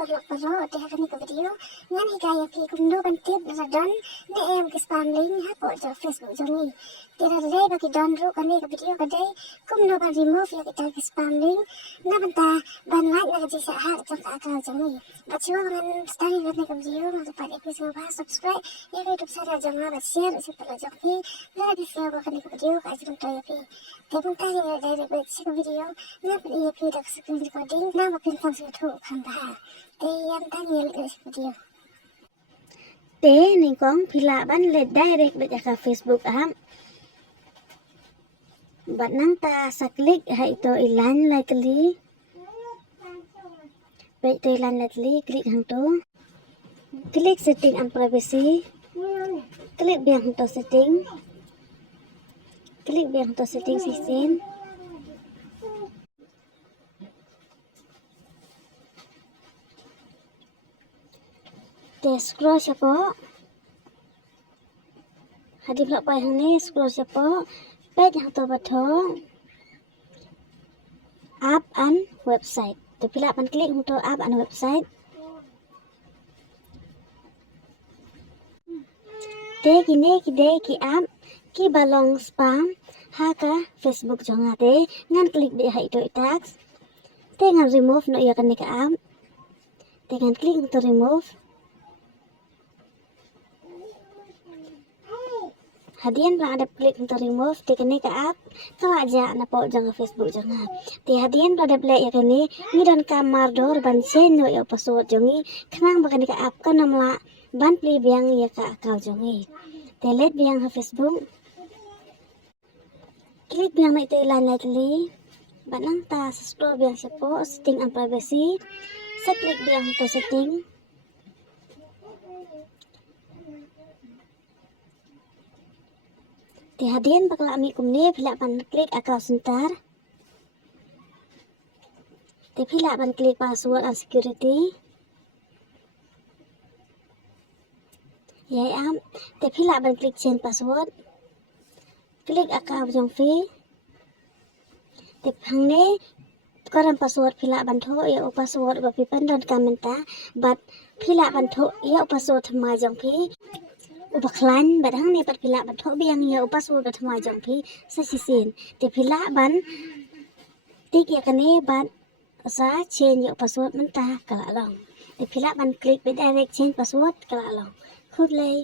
paglok palo te kami ko video ngan hikaya pi kumno ban tip radon ne em ke spam link ha ko jo Facebook jongi tira dai bagi don ro kami ko video kadai kumno ban remove ya kita ke spam link na banta ban like na ji sa ha jong akal jongi bachiwa ngan stari vet ne ko video ma to pare ku so ba subscribe ya ko YouTube sara jong ba share se pala jong pi na di se ba kami ko video ka jong to ya pi te pun ta ya dai vet se ko video na pi ya pi dak screen recording na ma pin phong se thu kham ba te yam ta ni le video te ning kong phila ban le direct be ka Facebook am bạn nang ta sa click hãy to ilan likely vậy to ilan likely click hang to click setting and privacy click biang to setting click biang to setting system te scroll siapa hadip lak pai hang ni scroll siapa page yang to bathong app and website tu pila pan klik untuk app and website te kini ki app ki balong spam ha ka Facebook jonga te ngan klik de hai to tax te ngan remove no ya kan ni ka app te ngan klik untuk remove hadian bang ada klik untuk remove di kene ke app kau aja na po jangan Facebook jangan di hadian bang ada play ya kene ni dan kamar dor ban senyo ya password jongi kenang bakal ke app kan namla ban play biang ya ka akal jongi telet biang ha Facebook klik biang na ito ilan lightly banang ta scroll biang siapa setting and privacy sa klik biang to setting di hadian bakal ami kumne pila pan klik account center di pila pan klik password and security ya am di pila pan klik change password klik account jong fi di pangne koran password pila ban tho ya password ba pi pan don kamenta but pila ban tho ya password ma jong fi upaklan badang ni pat pila ban tho biang ya password ba thma jong phi sa sisin te pila ban tik ya kane ban sa change ya password man ta kala long te pila ban klik be direct change password kala long khut lei